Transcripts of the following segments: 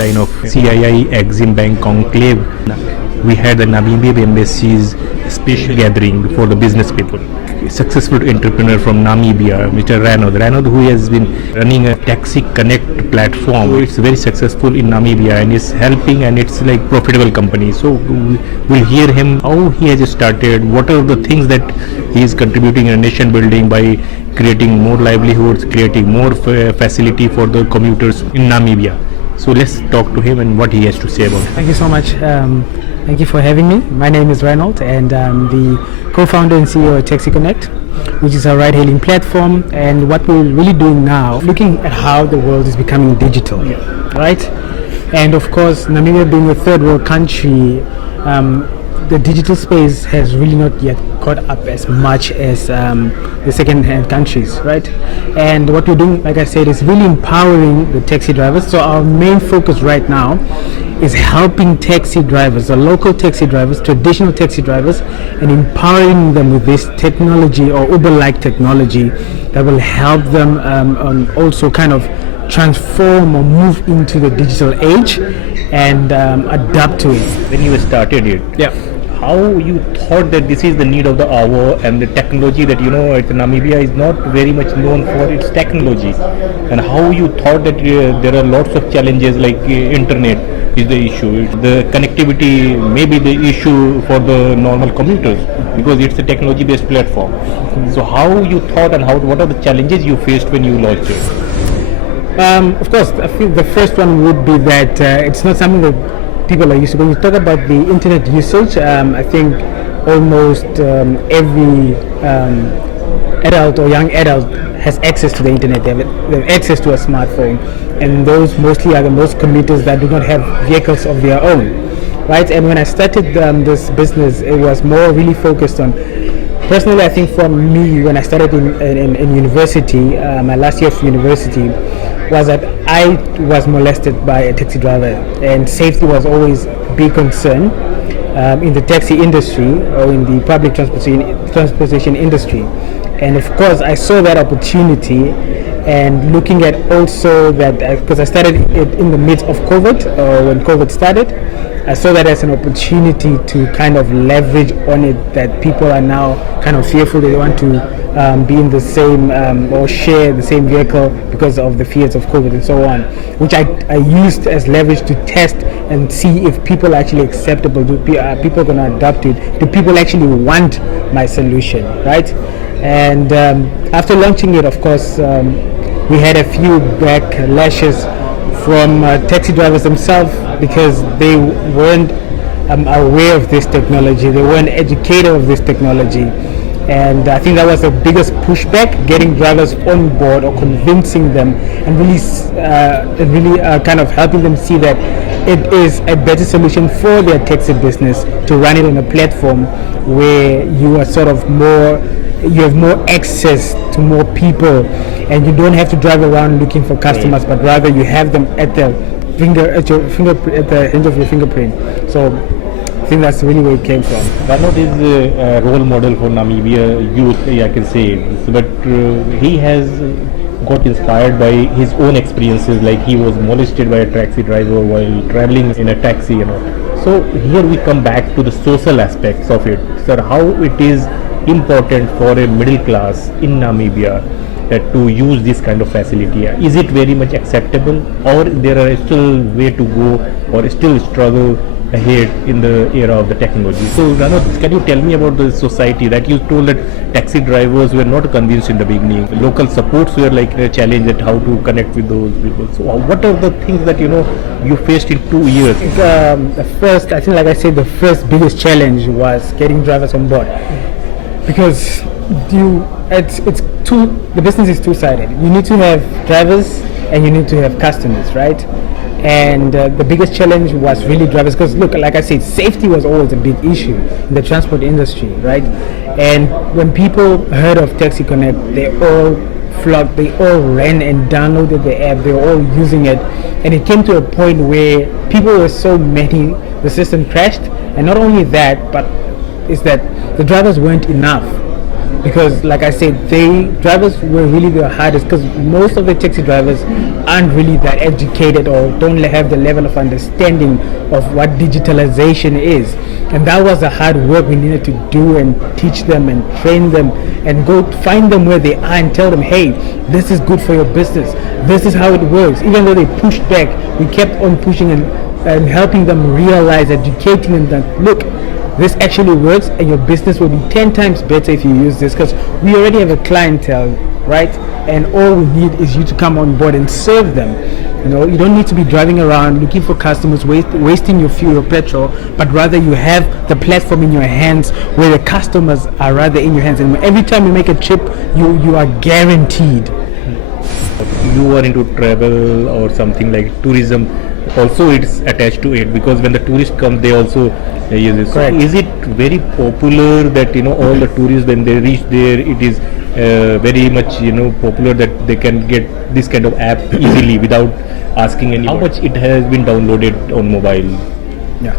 deadline of CII Exim Bank conclave, we had the Namibia embassy's special gathering for the business people. Successful entrepreneur from Namibia, Mr. Ranod, who has been running a Taxi Connect platform. It's very successful in Namibia and is helping, and it's like profitable company. So we'll hear him how he has started, what are the things that he is contributing in nation building by creating more livelihoods, creating more facility for the commuters in Namibia. So let's talk to him and what he has to say about it. Thank you so much. Thank you for having me. My name is Reinhold, and I'm the co-founder and CEO of Taxi Connect, which is a ride-hailing platform. And what we're really doing now, looking at how the world is becoming digital, right? And of course, Namibia being a third world country, the digital space has really not yet caught up as much as the second-hand countries, right? And what we're doing, like I said, is really empowering the taxi drivers. So our main focus right now is helping taxi drivers, the local taxi drivers, traditional taxi drivers, and empowering them with this technology or Uber-like technology that will help them also kind of transform or move into the digital age and adapt to it. When you started it, how you thought that this is the need of the hour, and the technology that Namibia is not very much known for its technology, and how you thought that there are lots of challenges like internet is the issue, the connectivity may be the issue for the normal commuters because it's a technology based platform. So how you thought, and what are the challenges you faced when you launched it? Of course, I think the first one would be that it's not something that people are used to. When you talk about the internet usage, I think almost every adult or young adult has access to the internet. They have access to a smartphone, and those mostly are the most commuters that do not have vehicles of their own, right? And when I started this business, it was more really focused on, personally, I think for me, when I started in university, my last year of university, was that I was molested by a taxi driver, and safety was always a big concern in the taxi industry or in the public transportation industry. And of course, I saw that opportunity, and looking at also that, because I started it in the midst of COVID, when COVID started, I saw that as an opportunity to kind of leverage on it, that people are now kind of fearful, they want to be in the same or share the same vehicle because of the fears of COVID and so on, which I used as leverage to test and see if people are actually acceptable, are people going to adapt to it, do people actually want my solution, right? And after launching it, of course, we had a few backlashes from taxi drivers themselves because they weren't aware of this technology, they weren't educated of this technology. And I think that was the biggest pushback, getting drivers on board or convincing them, and really kind of helping them see that it is a better solution for their taxi business to run it on a platform where you are sort of you have more access to more people, and you don't have to drive around looking for customers, but rather you have them at the hinge of your fingerprint. So I think that's really where it came from. Ranod is a role model for Namibia youth, I can say, but he has got inspired by his own experiences, like he was molested by a taxi driver while traveling in a taxi, So here we come back to the social aspects of it. Sir, how it is important for a middle class in Namibia to use this kind of facility? Is it very much acceptable, or there are still way to go, or still struggle ahead in the era of the technology? So Ranod, can you tell me about the society that you told that taxi drivers were not convinced in the beginning, local supports were like a challenge at how to connect with those people? So what are the things that you faced in 2 years? The first, I think, like I said, the first biggest challenge was getting drivers on board, because the business is two-sided. You need to have drivers and you need to have customers, right? And the biggest challenge was really drivers, because look, like I said, safety was always a big issue in the transport industry, right? And when people heard of Taxi Connect, they all flocked, they all ran and downloaded the app, they were all using it, and it came to a point where people were so many, the system crashed. And not only that, but is that the drivers weren't enough. because, like I said, drivers were really the hardest, because most of the taxi drivers aren't really that educated or don't have the level of understanding of what digitalization is, and that was the hard work we needed to do and teach them and train them and go find them where they are and tell them, hey, this is good for your business, this is how it works. Even though they pushed back, we kept on pushing and helping them realize, educating them that, look, this actually works and your business will be 10 times better if you use this, because we already have a clientele, right? And all we need is you to come on board and serve them. You don't need to be driving around looking for customers, wasting your fuel or petrol, but rather you have the platform in your hands where the customers are rather in your hands, and every time you make a trip, you are guaranteed. You are into travel or something like tourism, also it's attached to it, because when the tourists come, they also use it. So is it very popular that all the tourists, when they reach there, it is very much popular that they can get this kind of app easily without asking any? How much it has been downloaded on mobile? Yeah.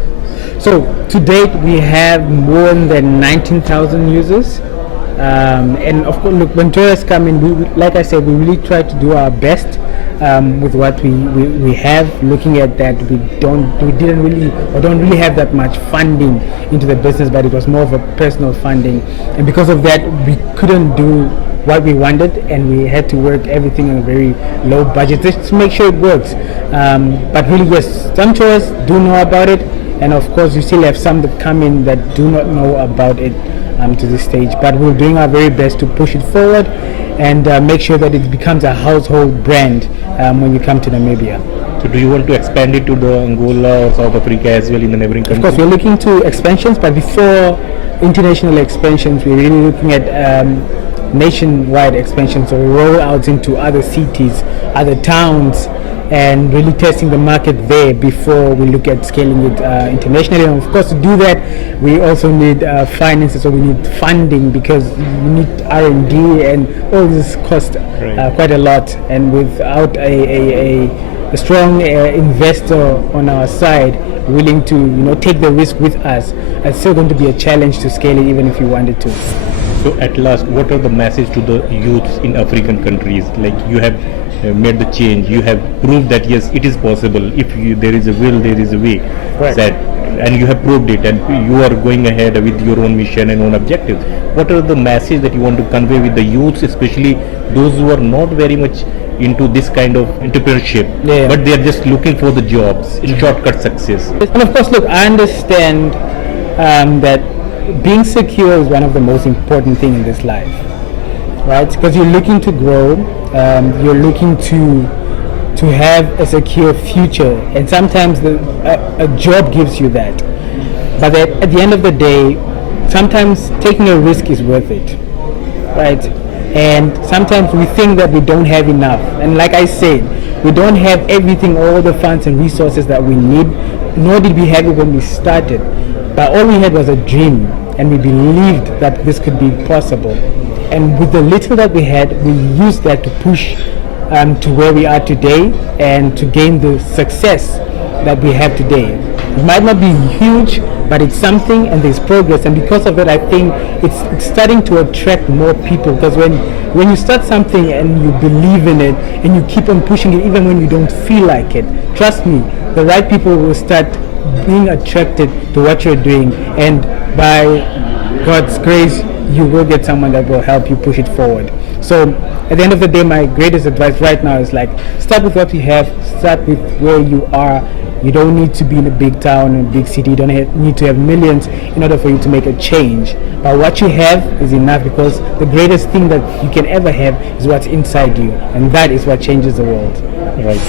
So to date, we have more than 19,000 users. And of course, look, when tourists come in, like I said, we really try to do our best with what we have. Looking at that, we don't really have that much funding into the business, but it was more of a personal funding, and because of that, we couldn't do what we wanted, and we had to work everything on a very low budget just to make sure it works. But really, yes, some tourists do know about it, and of course, you still have some that come in that do not know about it to this stage. But we're doing our very best to push it forward and make sure that it becomes a household brand when you come to Namibia. So do you want to expand it to the Angola or South Africa as well in the neighboring countries? Of course, we're looking to expansions, but before international expansions, we're really looking at nationwide expansion. So we roll out into other cities, other towns, and really testing the market there before we look at scaling it internationally. And of course, to do that, we also need finances, so we need funding, because you need R&D, and all this costs quite a lot. And without a strong investor on our side willing to take the risk with us, it's still going to be a challenge to scale it, even if you wanted to. So at last, what are the message to the youths in African countries? Like, you have made the change, you have proved that yes, it is possible. If there is a will, there is a way. That, and you have proved it, and you are going ahead with your own mission and own objectives. What are the message that you want to convey with the youths, especially those who are not very much into this kind of entrepreneurship, but they are just looking for the jobs, shortcut success? And of course, look, I understand that being secure is one of the most important things in this life, right? Because you're looking to grow, you're looking to have a secure future, and sometimes a job gives you that. But at the end of the day, sometimes taking a risk is worth it, right? And sometimes we think that we don't have enough, and like I said, we don't have everything, all the funds and resources that we need, nor did we have it when we started. But all we had was a dream, and we believed that this could be possible. And with the little that we had, we used that to push to where we are today and to gain the success that we have today. It might not be huge, but it's something, and there's progress. And because of it, I think it's starting to attract more people, because when you start something and you believe in it and you keep on pushing it even when you don't feel like it, trust me, the right people will start being attracted to what you're doing, and by God's grace, you will get someone that will help you push it forward. So at the end of the day, my greatest advice right now is, like, start with what you have, start with where you are. You don't need to be in a big town, in a big city. You don't need to have millions in order for you to make a change. But what you have is enough, because the greatest thing that you can ever have is what's inside you, and that is what changes the world. Right.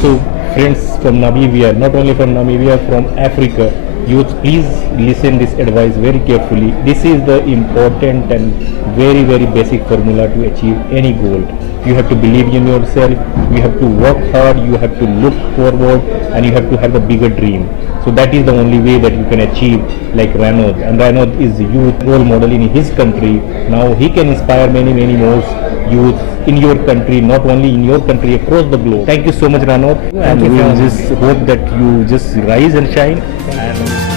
So friends from Namibia, not only from Namibia, from Africa, youth, please listen this advice very carefully. This is the important and very, very basic formula to achieve any goal. You have to believe in yourself, you have to work hard, you have to look forward, and you have to have a bigger dream. So that is the only way that you can achieve, like Ranod. And Ranod is a youth role model in his country. Now he can inspire many, many more youth in your country, not only in your country, across the globe. Thank you so much, Ranod. And we just hope that you just rise and shine. And